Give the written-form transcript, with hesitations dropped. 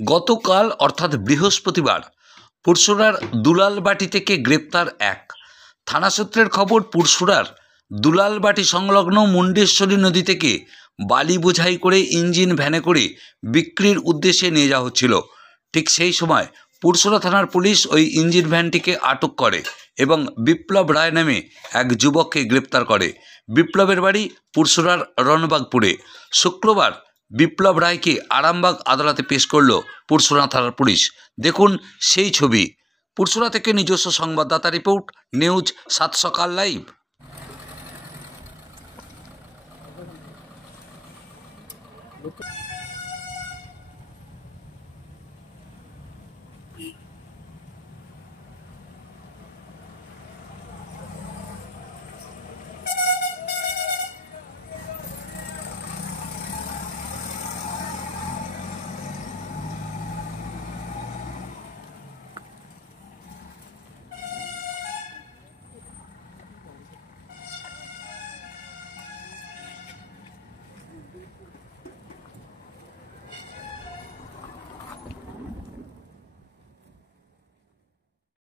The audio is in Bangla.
গতকাল অর্থাৎ বৃহস্পতিবার পুরসুরার দুলালবাটি থেকে গ্রেপ্তার এক। থানা সূত্রের খবর, পুরসুরার দুলালবাটি সংলগ্ন মুন্ডেশ্বরী নদী থেকে বালি বোঝাই করে ইঞ্জিন ভ্যানে করে বিক্রির উদ্দেশ্যে নিয়ে যাওয়া হচ্ছিল। ঠিক সেই সময় পুরসুরা থানার পুলিশ ওই ইঞ্জিন ভ্যানটিকে আটক করে এবং বিপ্লব রায় নামে এক যুবককে গ্রেপ্তার করে। বিপ্লবের বাড়ি পুরসুরার রণবাগপুরে। শুক্রবার বিপ্লব রায়কে আরামবাগ আদালতে পেশ করল পুরসুরা থানার পুলিশ। দেখুন সেই ছবি। পুরসুরা থেকে নিজস্ব সংবাদদাতা রিপোর্ট, নিউজ 7 সকাল লাইভ।